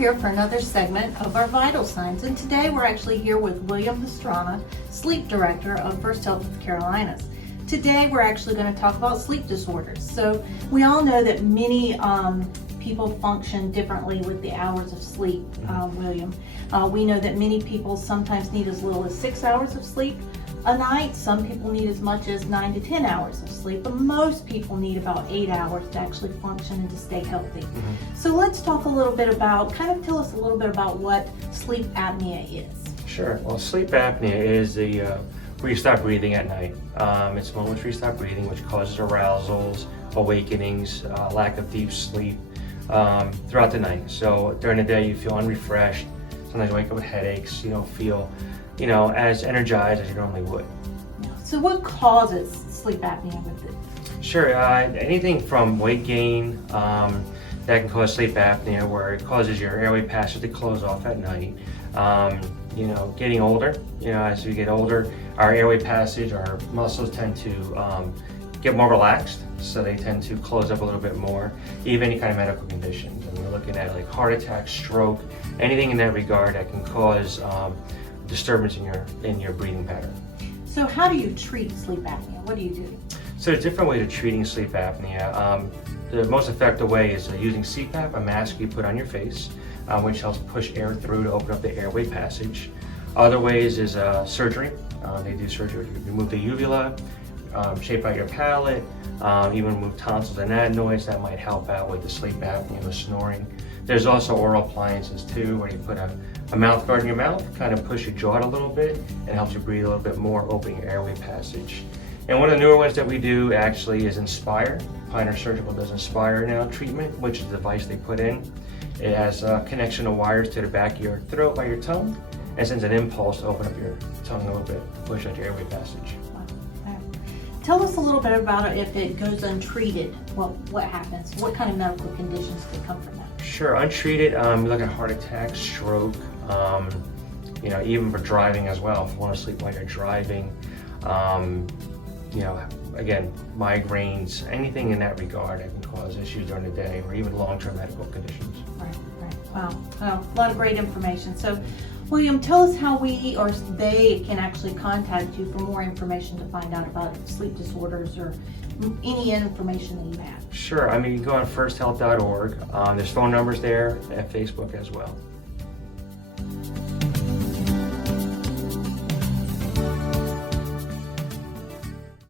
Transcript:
here for another segment of our vital signs, and today we're actually here with William Pastrana, Sleep Director of Firsthealth of the Carolinas. Today we're actually going to talk about sleep disorders. So we all know that many people function differently with the hours of sleep, William. We know that many people sometimes need as little as 6 hours of sleep a night. Some people need as much as 9 to 10 hours of sleep, but most people need about 8 hours to actually function and to stay healthy. So let's talk a little bit about, tell us a little bit about what sleep apnea is. Sure. Well, sleep apnea is the where you stop breathing at night. It's moments where you stop breathing, which causes arousals, awakenings, lack of deep sleep throughout the night. So during the day you feel unrefreshed. Sometimes you wake up with headaches. You don't feel as energized as you normally would. So what causes sleep apnea with it? Sure, anything from weight gain that can cause sleep apnea, where it causes your airway passage to close off at night. Getting older, as we get older, our airway passage, our muscles tend to get more relaxed, so they tend to close up a little bit more. Even any kind of medical conditions, and we're looking at like heart attack, stroke, anything in that regard that can cause disturbance in your breathing pattern. So how do you treat sleep apnea? What do you do? So there's different ways of treating sleep apnea. The most effective way is using CPAP, a mask you put on your face, which helps push air through to open up the airway passage. Other ways is surgery. They do surgery to remove the uvula, shape out your palate, even remove tonsils and adenoids. That might help out with the sleep apnea, the snoring. There's also oral appliances too, where you put a mouth guard in your mouth, kind of push your jaw out a little bit, and helps you breathe a little bit more, opening your airway passage. And one of the newer ones that we do actually is Inspire. Pioneer Surgical does Inspire now treatment, which is the device they put in. It has a connection of wires to the back of your throat by your tongue, and sends an impulse to open up your tongue a little bit, to push out your airway passage. Tell us a little bit about it. If it goes untreated, what happens? What kind of medical conditions could come from that? Sure, untreated, we look at heart attack, stroke, even for driving as well. If you want to sleep while you're driving, again, migraines, anything in that regard that can cause issues during the day, or even long-term medical conditions. Right. Wow. Well, a lot of great information. So, William, tell us how we or they can actually contact you for more information to find out about sleep disorders or any information that you have. Sure. You can go on firsthealth.org. There's phone numbers there, at Facebook as well.